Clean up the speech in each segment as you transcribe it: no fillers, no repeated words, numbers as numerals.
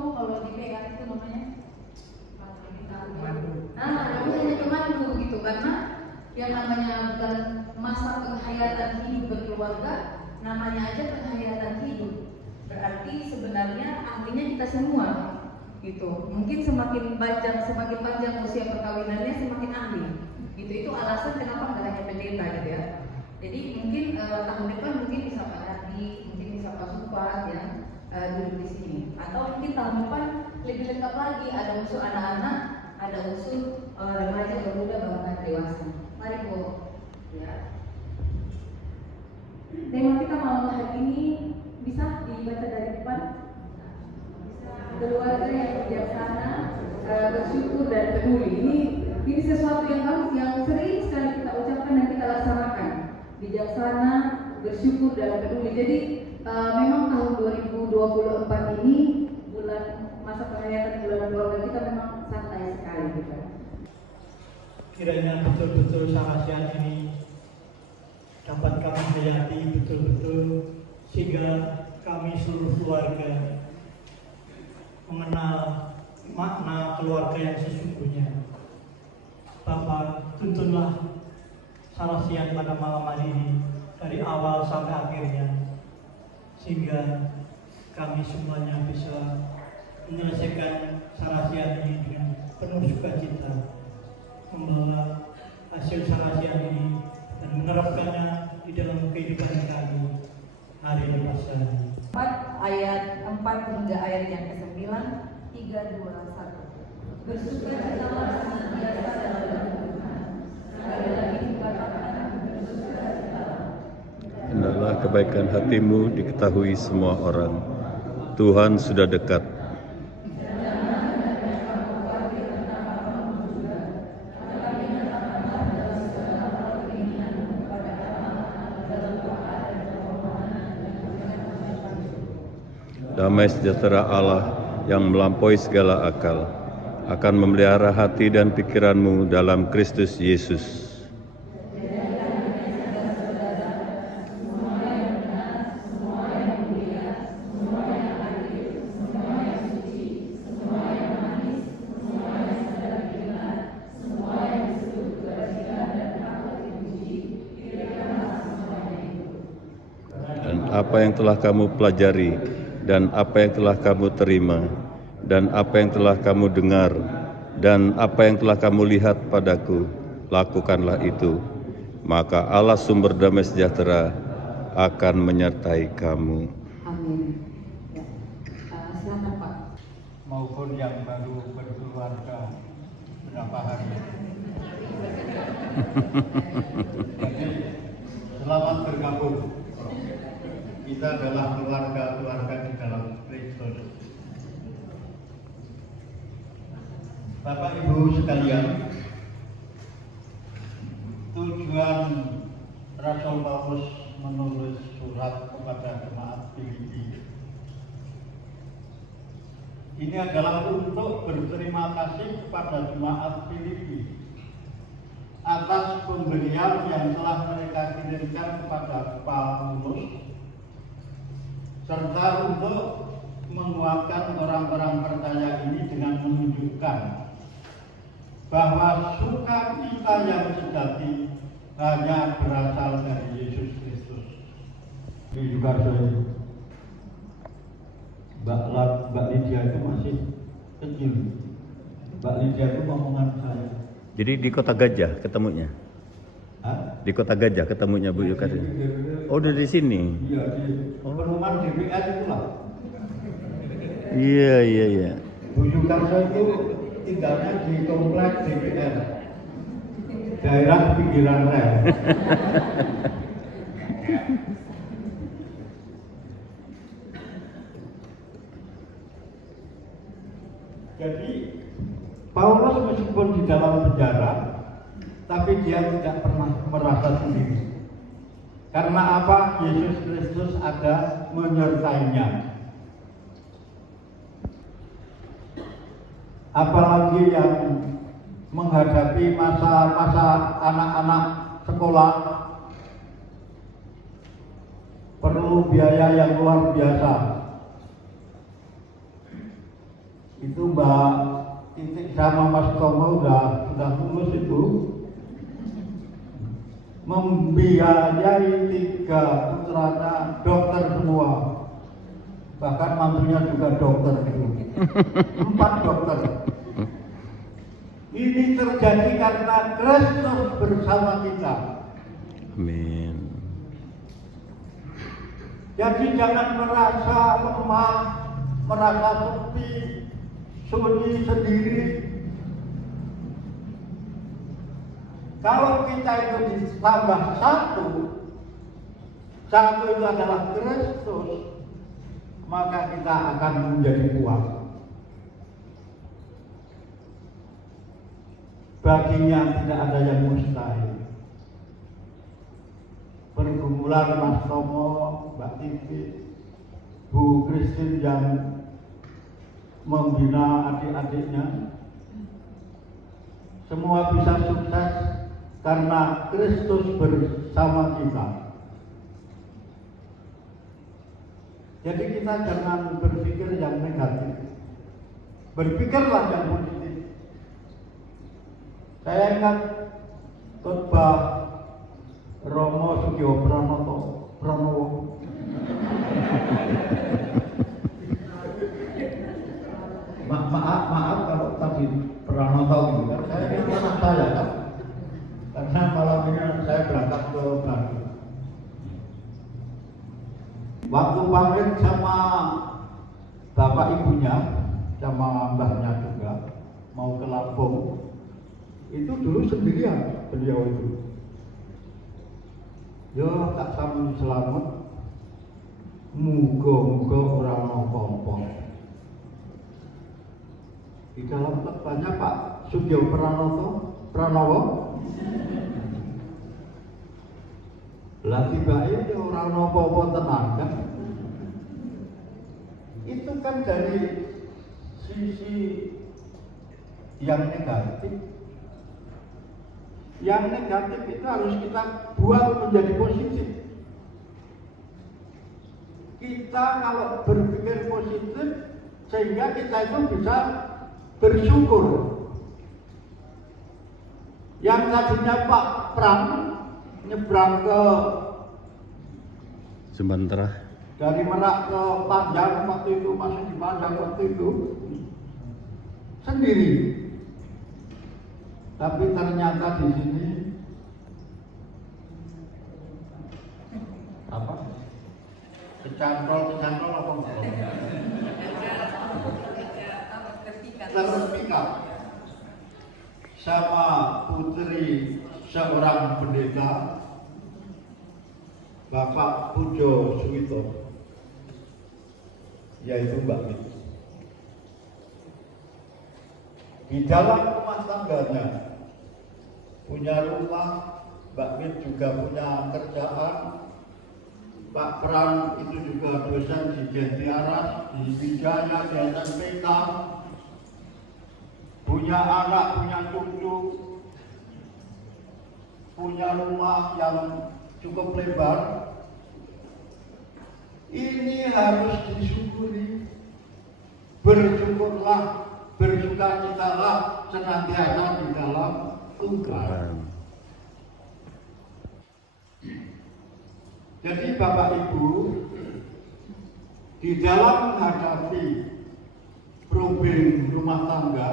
kamu kalau di PA itu namanya? Namanya pemandu gitu, karena yang namanya bukan masa penghayatan hidup berkeluarga, namanya aja penghayatan hidup. Berarti sebenarnya ahlinya kita semua gitu. Mungkin semakin panjang usia perkawinannya semakin ahli. Gitu, itu alasan kenapa nggak hanya pendeta gitu ya. Jadi mungkin tahun depan mungkin bisa Pak Nardi, mungkin bisa Pak Supat ya duduk di sini. Atau mungkin tahun depan lebih lengkap lagi, ada unsur anak-anak, ada unsur remaja, pemuda, bahkan dewasa. Mari Bu. Ya. Tema kita malam hari ini bisa dibaca dari depan. Keluarga yang bijaksana, bersyukur dan peduli. Ini sesuatu yang sering sekali kita ucapkan dan kita laksanakan. Bijaksana, bersyukur dan peduli. Jadi memang tahun 2024 ini bulan masa penghayatan bulan keluarga kita memang santai sekali gitu. Kiranya betul-betul sarasian ini dapat kami hayati betul-betul sehingga kami seluruh keluarga mengenal makna keluarga yang sesungguhnya. Bapak, tuntunlah sarasian pada malam hari ini dari awal sampai akhirnya, sehingga kami semuanya bisa menyelesaikan sarasian ini dengan penuh sukacita, membawa hasil sarasian ini dan menerapkannya di dalam kehidupan kami hari lepas hari. 4 ayat 4 hingga ayat yang ke-9, 3, 2, 1. Bersukacitalah senantiasa dalam Tuhan. Sekali lagi dikatakan bersukacitalah. Hendaklah kebaikan hatimu diketahui semua orang. Tuhan sudah dekat. Damai sejahtera Allah yang melampaui segala akal akan memelihara hati dan pikiranmu dalam Kristus Yesus. Dan apa yang telah kamu pelajari, dan apa yang telah kamu terima, dan apa yang telah kamu dengar, dan apa yang telah kamu lihat padaku, lakukanlah itu. Maka Allah sumber damai sejahtera akan menyertai kamu. Amin. Ya. Silakan Pak. Maupun yang baru berkeluarga berapa hari. Jadi selamat bergabung. Kita adalah keluarga-keluarga di dalam Kristus. Bapak Ibu sekalian, tujuan Rasul Paulus menulis surat kepada jemaat Filipi ini adalah untuk berterima kasih kepada jemaat Filipi atas pemberian yang telah mereka kirimkan kepada Paulus, serta untuk menguatkan orang-orang percaya ini dengan menunjukkan bahwa sukacita yang sejati hanya berasal dari Yesus Kristus. Ini juga Mbak Lydia itu masih kecil. Mbak Lydia itu omongan saya. Jadi di Kota Gajah ketemunya? Hah? Di Kota Gajah ketemunya Bu Yukar? Oh, udah di sini? Iya, di perumahan DPR itu lah. Iya. Bu Yukarso itu tinggalnya di komplek DPR, daerah pinggiran rel. Jadi Paulus meskipun di dalam penjara, tapi dia tidak pernah merasa sendiri. Karena apa? Yesus Kristus ada menyertainya. Apalagi yang menghadapi masa-masa anak-anak sekolah perlu biaya yang luar biasa. Itu Mbak Titik sama Mas Tomo sudah lulus itu, membiayai 3 putranya dokter semua, bahkan mantunya juga dokter itu, 4 dokter. Ini terjadi karena Kristus bersama kita. Amin. Jadi jangan merasa lemah, merasa sepi, sunyi sendiri. Kalau kita itu ditambah satu itu adalah Kristus, maka kita akan menjadi kuat. Baginya tidak ada yang mustahil. Pergumulan Mas Tomo, Mbak Titi, Bu Christine yang membina adik-adiknya, semua bisa sukses karena Kristus bersama kita. Jadi kita jangan berpikir yang negatif, berpikirlah yang positif. Saya ingat khotbah Romo Sugio Pranowo. Maaf kalau tadi Pranowo gitu kan. Saya ini anak saya kan. Karena malam ini saya berangkat ke Bandung. Waktu pamit sama bapak ibunya, sama mbahnya juga mau ke Lampung, itu dulu sendirian beliau itu. Yo tak sami selamat, muga-muga orang kompong. Di dalam khotbahnya Pak Sugio Pranowo, lah tiba-tiba orang nopo tenang kan? Itu kan dari sisi yang negatif. Yang negatif itu harus kita buat menjadi positif. Kita kalau berpikir positif, sehingga kita itu bisa bersyukur. Yang tadinya Pak Pram nyebrang ke Sementara dari Merak ke Panjang waktu itu, masih di Panjang waktu itu sendiri. Tapi ternyata di sini apa? Kecantol apa enggak? Terpikat sama putri seorang pendeta, Bapak Pujo Suwito, yaitu Mbak Mit. Di dalam rumah tangganya punya rumah, Mbak Mit juga punya kerjaan, Pak Pran itu juga dosen di Jentiaras, di Wijaya, di SMPK, punya anak, punya cucu, punya rumah yang cukup lebar. Ini harus disyukuri. Bersyukurlah, bersukacitalah senantiasa di dalam Tuhan. Jadi Bapak Ibu, di dalam menghadapi problem rumah tangga,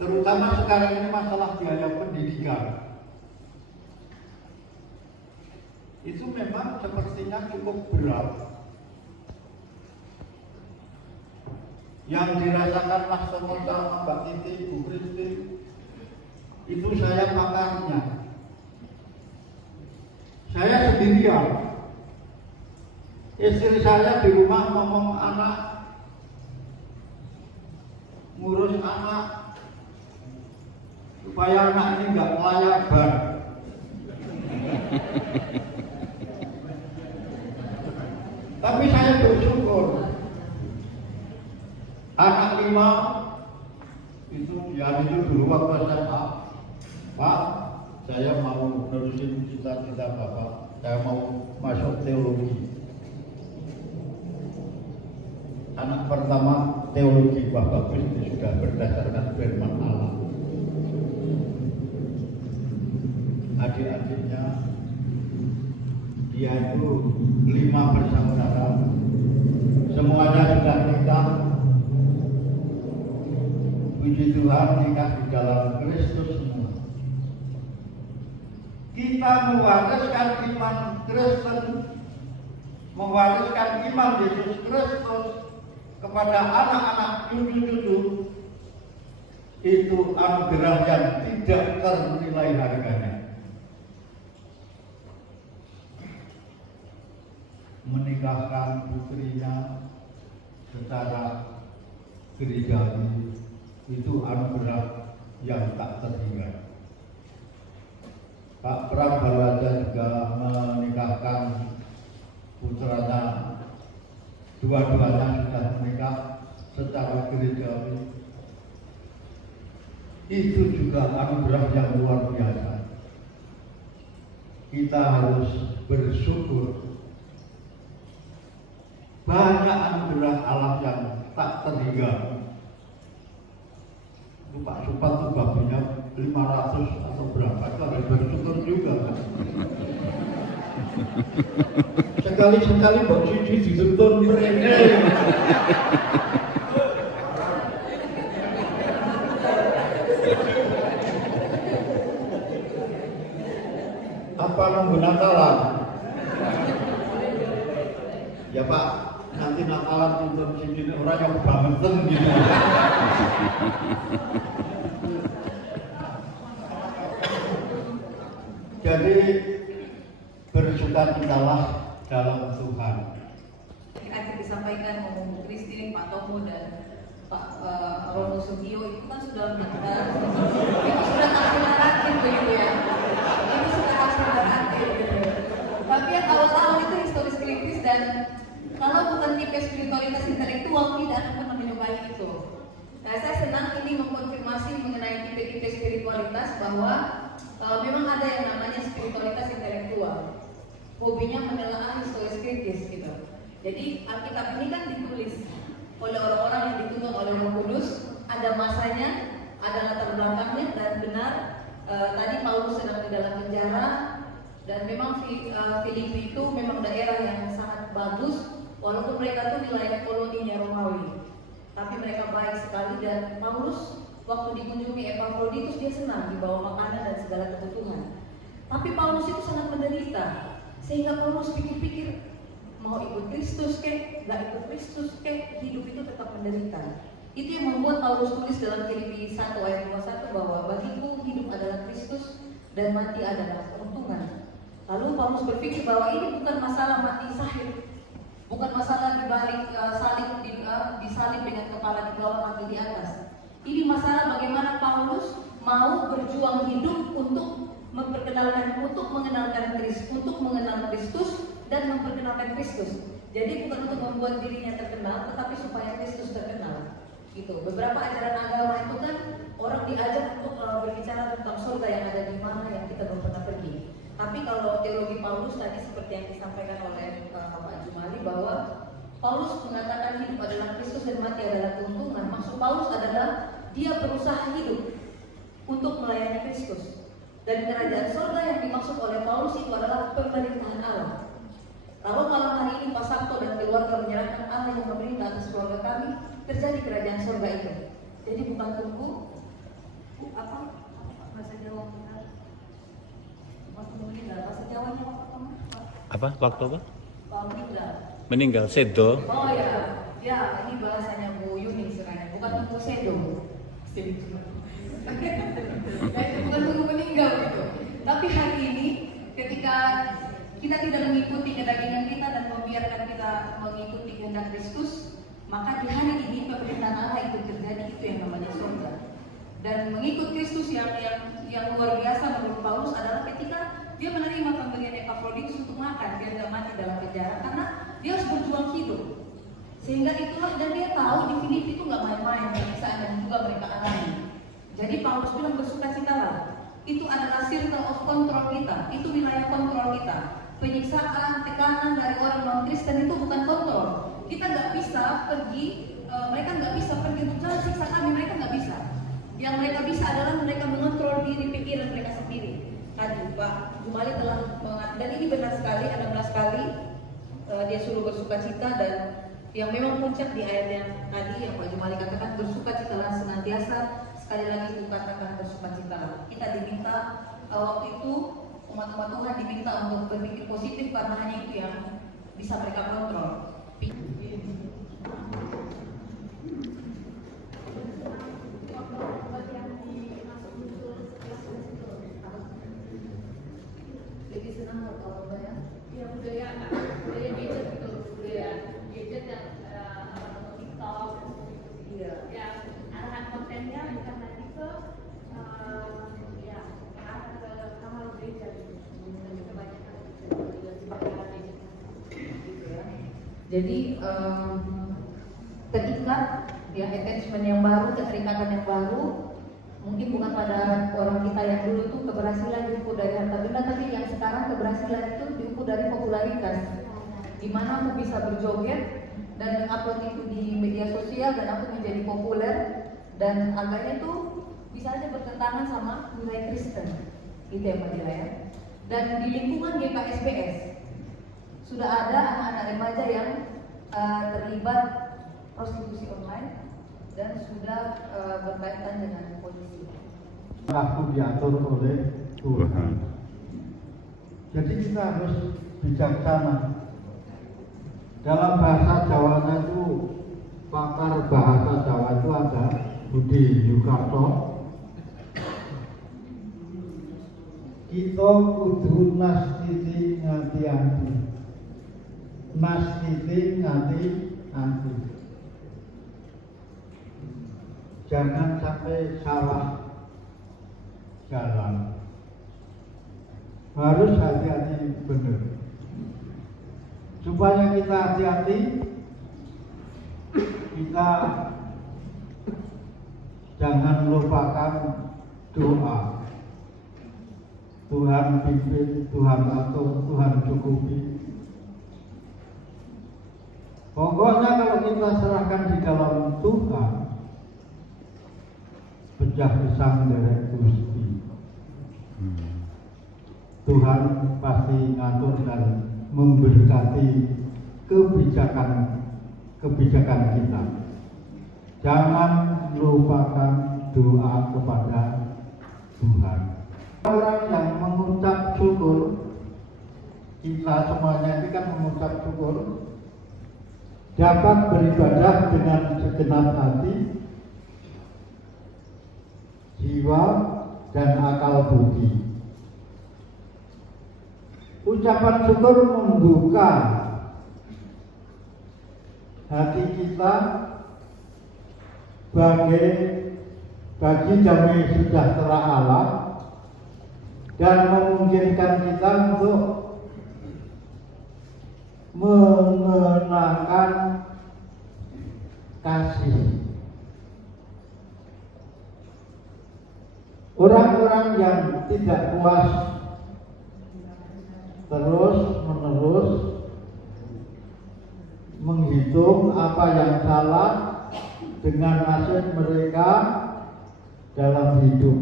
terutama sekarang ini masalah biaya pendidikan, itu memang sepertinya cukup berat. Yang dirasakan Mas Tomo sama Mbak Titi, Bu Christine, itu saya pakarnya. Saya sendirian. Istri saya di rumah ngomong anak, ngurus anak, supaya anak ini nggak layak ban. Tapi saya bersyukur. Anak 5 itu ya itu dulu waktu SMA, Pak, saya mau nerusin cita-cita Bapak, saya mau masuk teologi. Anak pertama teologi Bapak Kristi sudah berdasarkan firman Allah. Adik-adiknya dia itu 5 bersaudara, semuanya sudah nikah. Puji Tuhan, nikah di dalam Kristus semua. Kita mewariskan iman Kristen, mewariskan iman Yesus Kristus kepada anak-anak cucu-cucu, itu anugerah yang tidak ternilai harganya. Menikahkan putrinya secara gerejawi itu anugerah yang tak terhingga. Pak Pram baru saja juga menikahkan putranya, dua-duanya sudah menikah secara gerejawi. Itu juga anugerah yang luar biasa. Kita harus bersyukur. Banyak anugerah alam yang tak terhingga. Pak Supat tuh babunya 500 atau berapa, itu harus bersyukur juga kan. Sekali-sekali Mbak Cici dituntun mereka. Apa nunggu Natalan? Ya Pak, nanti Natalan tuntun sini orang yang bangetan gitu. Jadi bersukacitalah dalam Tuhan. Akan disampaikan Om Christine, Pak Tomo dan Pak Romo Sugio itu kan sudah melakukan, itu sudah akseleratif begitu ya. Itu sudah akseleratif gitu. Tapi yang awal-awal itu historis kritis dan kalau bukan tipe spiritualitas intelektual tidak akan pernah mencobai itu. Nah, saya senang ini mengkonfirmasi mengenai tipe-tipe spiritualitas bahwa memang ada yang namanya spiritualitas intelektual. Hobinya menelaah historis kritis gitu. Jadi Alkitab ini kan ditulis oleh orang-orang yang dituntun oleh Roh Kudus, ada masanya, ada latar belakangnya dan benar. Tadi Paulus sedang di dalam penjara dan memang Filipi itu memang daerah yang sangat bagus. Walaupun mereka itu wilayah koloninya Romawi, tapi mereka baik sekali dan Paulus waktu dikunjungi Epafroditus dia senang dibawa makanan dan segala kebutuhan. Tapi Paulus itu sangat menderita, sehingga Paulus pikir-pikir mau ikut Kristus kek, nggak ikut Kristus kek, hidup itu tetap menderita. Itu yang membuat Paulus tulis dalam Filipi 1 ayat 21 bahwa bagiku hidup adalah Kristus dan mati adalah keuntungan. Lalu Paulus berpikir bahwa ini bukan masalah mati sahih. Bukan masalah dibalik disalib dengan kepala di bawah mati di atas. Ini masalah bagaimana Paulus mau berjuang hidup untuk mengenal Kristus dan memperkenalkan Kristus. Jadi bukan untuk membuat dirinya terkenal, tetapi supaya Kristus terkenal. Gitu. Beberapa ajaran agama itu kan orang diajak untuk berbicara tentang surga yang ada di mana yang kita belum pernah pergi. Tapi kalau teologi Paulus tadi seperti yang disampaikan oleh Pak Jumali bahwa Paulus mengatakan hidup adalah Kristus dan mati adalah keuntungan. Maksud Paulus adalah dia berusaha hidup untuk melayani Kristus. Dan kerajaan surga yang dimaksud oleh Paulus itu adalah pemerintahan Allah. Kalau malam hari ini Pak Sabto dan keluarga menyerahkan Allah yang memerintah atas keluarga kami, terjadi kerajaan surga itu. Jadi bukan tunggu apa bahasa Jawa waktu meninggal, bahasa Jawanya Apa? Waktu apa? Pak meninggal. Meninggal, sedo. Oh ya, ya ini bahasanya Bu Yuni sekarang, bukan tunggu sedo. Bukan tunggu meninggal gitu. Tapi hari ini ketika kita tidak mengikuti kedagingan kita dan membiarkan kita mengikuti kehendak Kristus, maka di hari ini pemerintahan Allah itu terjadi, itu yang namanya surga. Dan mengikut Kristus yang luar biasa menurut Paulus adalah ketika dia menerima pemberian Epafroditus untuk makan, dia tidak mati dalam penjara karena dia harus berjuang hidup. Sehingga itulah, dan dia tahu di Filipi itu nggak main-main penyiksaan yang juga mereka alami. Jadi Paulus bilang bersukacitalah. Itu adalah circle of control kita, itu wilayah kontrol kita. Penyiksaan, tekanan dari orang non-Kristen itu bukan kontrol. Kita nggak bisa pergi mereka nggak bisa pergi untuk jalan siksa kami, mereka nggak bisa. Yang mereka bisa adalah mereka mengontrol diri pikiran mereka sendiri. Tadi Pak Jumali telah mengatakan, dan ini benar sekali, 16 kali dia suruh bersukacita, dan yang memang puncak di ayat yang tadi yang Pak Jumali katakan, bersukacitalah senantiasa, sekali lagi itu katakan bersukacitalah. Kita diminta waktu itu umat-umat Tuhan diminta untuk berpikir positif karena hanya itu yang bisa mereka kontrol. Lebih senang kalau budaya? Ya budaya gadget gitu, budaya gadget yang TikTok dan sebagainya. Iya. Ya arahan kontennya bukan lagi ke ya arah ke hal gereja gitu. Kebanyakan gadget. Gitu ya. Jadi terikat ya, attachment yang baru, keterikatan yang baru, mungkin bukan pada orang kita yang dulu tuh keberhasilan diukur dari harta benda, tapi yang sekarang keberhasilan itu diukur dari popularitas. Gimana aku bisa berjoget dan upload itu di media sosial dan aku menjadi populer, dan agaknya tuh bisa aja bertentangan sama nilai Kristen, gitu ya Mbak Dila ya. Dan di lingkungan GKSPS sudah ada anak-anak remaja yang terlibat prostitusi online dan sudah berkaitan dengan polisi. Aku diatur oleh Tuhan. Jadi kita harus bijaksana. Dalam bahasa Jawanya itu, pakar bahasa Jawa itu ada Budi Yukarto. Kita kudu nastiti ngati-ati. Nastiti ngati-ati. Jangan sampai salah jalan. Harus hati-hati benar. Supaya kita hati-hati, kita jangan lupakan doa. Tuhan pimpin, Tuhan atur, Tuhan cukupi. Pokoknya kalau kita serahkan di dalam Tuhan, pecah pisang dari Gusti. Tuhan pasti ngatur dan memberkati kebijakan kita. Jangan lupakan doa kepada Tuhan. Orang yang mengucap syukur, kita semuanya ini kan mengucap syukur, dapat beribadah dengan segenap hati, jiwa, dan akal budi. Ucapan syukur membuka hati kita bagi damai sejahtera Allah dan memungkinkan kita untuk mengenalkan kasih. Orang-orang yang tidak puas terus-menerus menghitung apa yang salah dengan nasib mereka dalam hidup.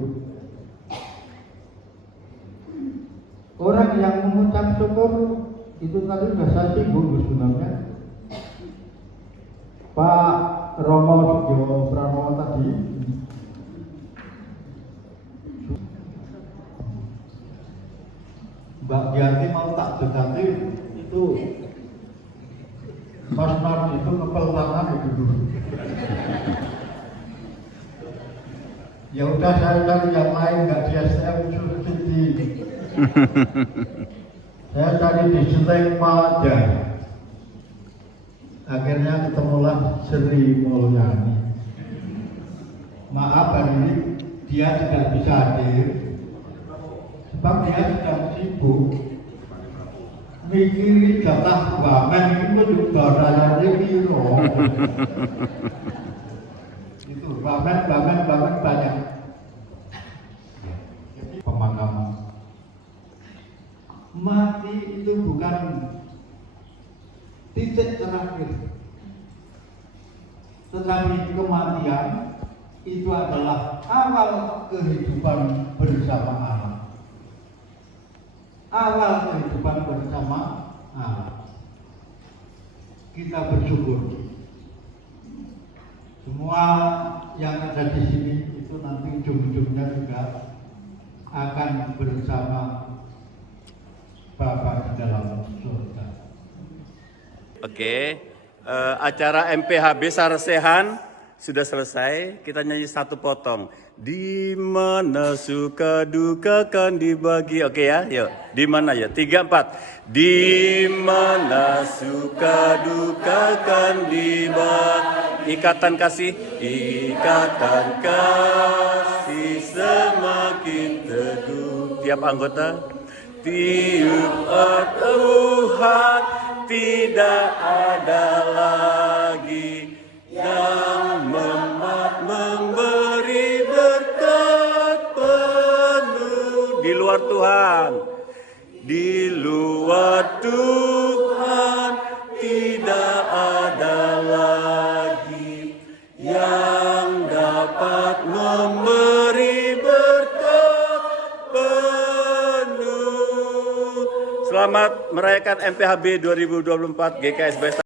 Orang yang mengucap syukur itu tadi sudah saya singgung sebenarnya. Pak Romo Sugio Pranowo tadi Mbak Diati mau tak dekati itu Kosnar itu kepel tangan itu dulu. Ya udah saya cari yang lain, nggak di STM Surfiti. Saya cari di Stelpa aja. Akhirnya ketemulah Sri Mulyani. Maaf hari ini dia tidak bisa hadir. Sebab dia sedang sibuk mikiri jatah wamen itu juga rayanya biro. Itu wamen banyak. Jadi pemakaman mati itu bukan titik terakhir. Tetapi kematian itu adalah awal kehidupan bersama Allah. Awal kehidupan bersama Allah. Kita bersyukur. Semua yang ada di sini itu nanti ujung-ujungnya juga akan bersama Bapa di dalam surga. Oke, acara MPHB Sarasehan sudah selesai. Kita nyanyi satu potong. Di mana suka duka kan dibagi. Oke ya, yuk. Di mana ya? 3, 4. Di mana suka duka kan dibagi. Ikatan kasih, ikatan kasih semakin teguh. Tiap anggota. Tiup Tuhan, tidak ada lagi yang memberi berkat penuh. Di luar Tuhan, di luar Tuhan tidak ada lagi yang dapat memberi berkat penuh. Selamat merayakan MPHB 2024 GKSB